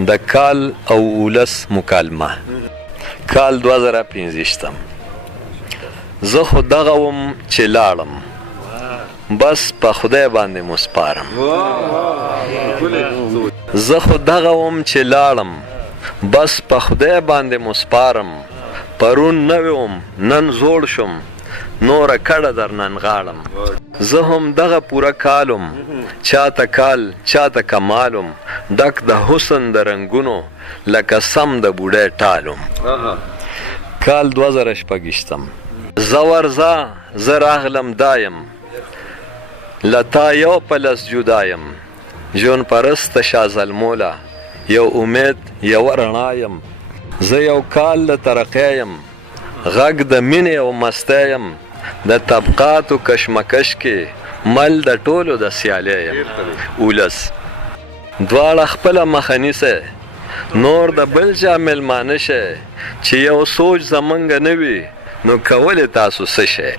د کال او ولس مکالمه کال 2015 زه خو دغه وم چې لاړم بس په خدای باندې مسپارم زه خو دغه وم چې لاړم بس په خدای باندې مسپارم پرون نوی وم نن زوړ شم نوره کډه در نن غاړم زه هم دغه پوره کالم چاته کال چاته کمالم ډک د حسن د رنګونو لکه سم د بوډۍ ټالم کال 2016 زه ورځه زه راغلم دایم له تا یو پلس جدایم ژوند پرسته شاه زلموله یو امید یوه رڼا یم زه یو کال د ترقۍ یم غږ د مینې او مستۍ یم د طبقاتو کشمکش کې مل د ټولو د سیالۍ یم ولس دواړه خپله مخه نیسئ نور د بل چا میلمانه شئ چې یو سوچ زمونږ نه وي نو کولی تاسو څه شئ